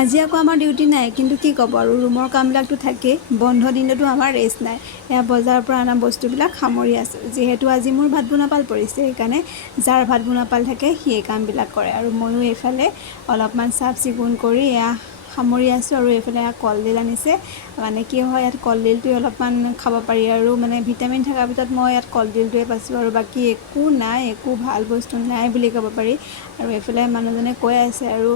আজি আকৌ আমাৰ ডিউটি নাই, কিন্তু কি ক'ব আৰু ৰুমৰ কামবিলাকতো থাকেই। বন্ধ দিনতো আমাৰ ৰেষ্ট নাই। এয়া বজাৰৰ পৰা অনা বস্তুবিলাক সামৰি আছোঁ। যিহেতু আজি মোৰ ভাত বনোৱা পাল পৰিছে, সেইকাৰণে যাৰ ভাত বনোৱা পাল থাকে সেই কামবিলাক কৰে। আৰু ময়ো এইফালে অলপমান চাফ চিকুণ কৰি এয়া সামৰি আছোঁ। আৰু এইফালে কলডিল আনিছে, মানে কি হয় ইয়াত কলডিলটোৱে অলপমান খাব পাৰি আৰু মানে ভিটামিন থকাৰ ভিতৰত মই ইয়াত কলডিলটোৱে পাইছোঁ। আৰু বাকী একো নাই, একো ভাল বস্তু নাই বুলি ক'ব পাৰি। আৰু এইফালে মানুহজনে কৈ আছে আৰু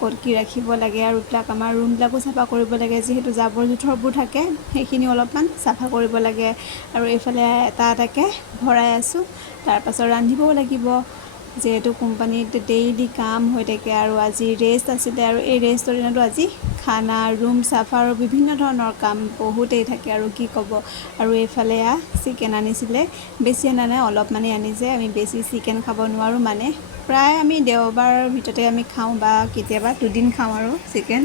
ক'ত কি ৰাখিব লাগে, আৰু এইবিলাক আমাৰ ৰুমবিলাকো চাফা কৰিব লাগে। যিহেতু জাবৰ জোঁথৰবোৰ থাকে সেইখিনি অলপমান চাফা কৰিব লাগে। আৰু এইফালে এটা এটাকৈ ভৰাই আছোঁ। তাৰপাছত ৰান্ধিবও লাগিব, যিহেতু কোম্পানীত ডেইলি কাম হৈ থাকে। আৰু আজি ৰেষ্ট আছিলে, আৰু এই ৰেষ্টৰ দিনতো আজি খানা, ৰুম চাফা আৰু বিভিন্ন ধৰণৰ কাম বহুতেই থাকে আৰু কি ক'ব। আৰু এইফালে চিকেন আনিছিলে, বেছি অনা নাই, অলপমানেই আনিছে। আমি বেছি চিকেন খাব নোৱাৰোঁ, মানে প্ৰায় আমি দেওবাৰৰ ভিতৰতে আমি খাওঁ, বা কেতিয়াবা দুদিন খাওঁ আৰু চিকেন।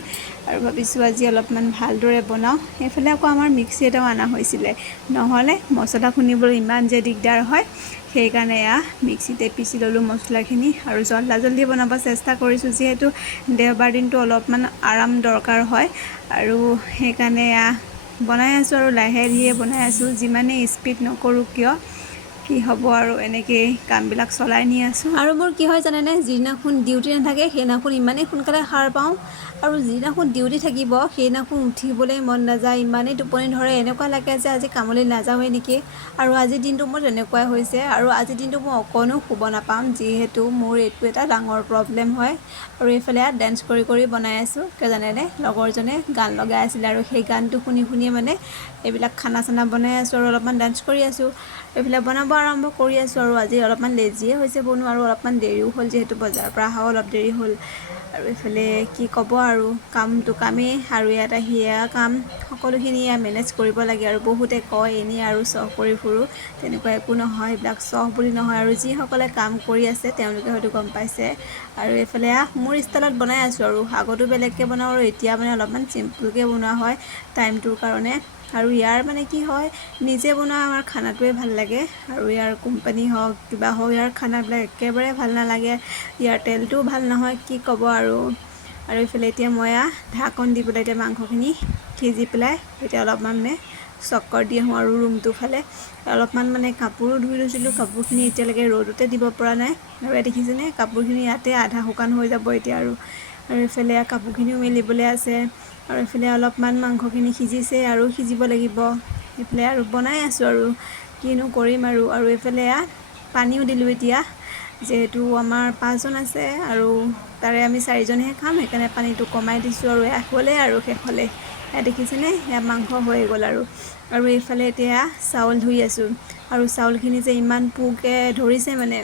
আৰু ভাবিছোঁ আজি অলপমান ভালদৰে বনাওঁ। এইফালে আকৌ আমাৰ মিক্সি এটাও অনা হৈছিলে, নহ'লে মছলা খুন্দিবলৈ ইমান যে দিগদাৰ হয়, সেইকাৰণে মিক্সিতে পিচি ল'লোঁ মছলাখিনি। আৰু জল্দি বনাব চেষ্টা কৰিছোঁ, যিহেতু দেওবাৰ দিনটো অলপমান আৰাম দৰকাৰ হয়। আৰু সেইকাৰণে বনাই আছোঁ, আৰু লাহে ধীৰে বনাই আছোঁ। যিমানেই স্পীড নকৰোঁ কিয়, কি হ'ব আৰু এনেকৈয়ে কামবিলাক চলাই নি আছোঁ। আৰু মোৰ কি হয় জানেনে, যিদিনাখন ডিউটি নাথাকে সেইদিনাখন ইমানেই সোনকালে সাৰ পাওঁ, আৰু যিদিনাখন ডিউটি থাকিব সেইদিনাখন উঠিবলৈ মন নাযায়, ইমানেই টোপনি ধৰে, এনেকুৱা লাগে যে আজি কামলৈ নাযাওঁৱেই নেকি। আৰু আজিৰ দিনটো মোৰ তেনেকুৱাই হৈছে। আৰু আজিৰ দিনটো মই অকণো শুব নাপাম, যিহেতু মোৰ এইটো এটা ডাঙৰ প্ৰব্লেম হয়। আৰু এইফালে ডেন্স কৰি কৰি বনাই আছোঁ। কিয় জানেনে, লগৰজনে গান লগাই আছিলে, আৰু সেই গানটো শুনি শুনিয়ে মানে এইবিলাক খানা চানা বনাই আছোঁ, আৰু অলপমান ডান্স কৰি আছোঁ। এইফালে বনাব আৰম্ভ কৰি আছোঁ। আৰু আজি অলপমান লেজিয়ে হৈছে বনোৱা, আৰু অলপমান দেৰিও হ'ল, যিহেতু বজাৰৰ পৰা অহাও অলপ দেৰি হ'ল। আৰু এইফালে কি ক'ব, আৰু কামটো কামেই, আৰু ইয়াত আহি কাম সকলোখিনি মেনেজ কৰিব লাগে। আৰু বহুতে কয় এনেই আৰু চখ কৰি ফুৰোঁ, তেনেকুৱা একো নহয়, এইবিলাক চখ বুলি নহয়। আৰু যিসকলে কাম কৰি আছে তেওঁলোকে হয়তো গম পাইছে। আৰু এইফালে মোৰ ষ্টাইলত বনাই আছোঁ, আৰু আগতো বেলেগকৈ বনাওঁ, আৰু এতিয়া মানে অলপমান চিম্পুলকৈ বনোৱা হয় টাইমটোৰ কাৰণে। আৰু ইয়াৰ মানে কি হয়, নিজে বনোৱা আমাৰ খানাটোৱে ভাল লাগে। আৰু ইয়াৰ কোম্পানী হওক কিবা হওক, ইয়াৰ খানাবিলাক একেবাৰে ভাল নালাগে। ইয়াৰ তেলটোও ভাল নহয়, কি ক'ব আৰু। আৰু এইফালে এতিয়া মই ঢাকন দি পেলাই এতিয়া মাংসখিনি সিজি পেলাই এতিয়া অলপমান মানে চক্কৰ দি আহোঁ আৰু ৰুমটো ফালে। অলপমান মানে কাপোৰো ধুই লৈছিলোঁ, কাপোৰখিনি এতিয়ালৈকে ৰ'দতে দিব পৰা নাই। আৰু দেখিছেনে, কাপোৰখিনি ইয়াতে আধা শুকান হৈ যাব এতিয়া। আৰু এইফালে কাপোৰখিনিও মেলিবলৈ আছে। আৰু এইফালে অলপমান মাংসখিনি সিজিছে, আৰু সিজিব লাগিব। এইফালে আৰু বনাই আছোঁ, আৰু কিনো কৰিম আৰু। আৰু এইফালে পানীও দিলোঁ এতিয়া, যিহেতু আমাৰ 5জন আছে, আৰু তাৰে আমি 4জনহে খাম, সেইকাৰণে পানীটো কমাই দিছোঁ। আৰু হ'লে আৰু শেষলৈ দেখিছেনে, মাংস হৈ গ'ল। আৰু এইফালে এতিয়া চাউল ধুই আছোঁ। আৰু চাউলখিনি যে ইমান পোকে ধৰিছে, মানে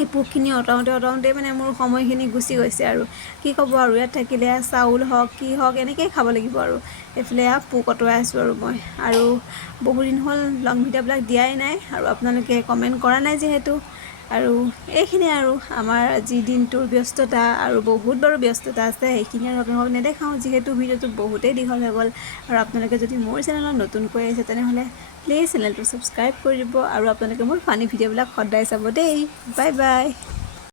এই পোকখিনি অঁতাওঁতে মানে মোৰ সময়খিনি গুচি গৈছে। আৰু কি ক'ব, আৰু ইয়াত থাকিলে চাউল হওক কি হওক এনেকৈয়ে খাব লাগিব। আৰু এইফালে পোক অঁতৰাই আছোঁ আৰু মই। আৰু বহুদিন হ'ল লং ভিডিঅ'বিলাক দিয়াই নাই, আৰু আপোনালোকে কমেণ্ট কৰা নাই যিহেতু। আৰু এইখিনি আৰু আমাৰ আজি দিনটোৰ ব্যস্ততা, আৰু বহুত বাৰু ব্যস্ততা আছে, সেইখিনি আৰু আপোনালোকক নেদেখাওঁ, যিহেতু ভিডিঅ'টো বহুতেই দীঘল হৈ গ'ল। আৰু আপোনালোকে যদি মোৰ চেনেলত নতুনকৈ আহিছে, তেনেহ'লে প্লিজ চেনেলটো ছাবস্ক্ৰাইব কৰি দিব। আৰু আপোনালোকে মোৰ ফানি ভিডিঅ'বিলাক সদায় চাব দেই। Bye bye.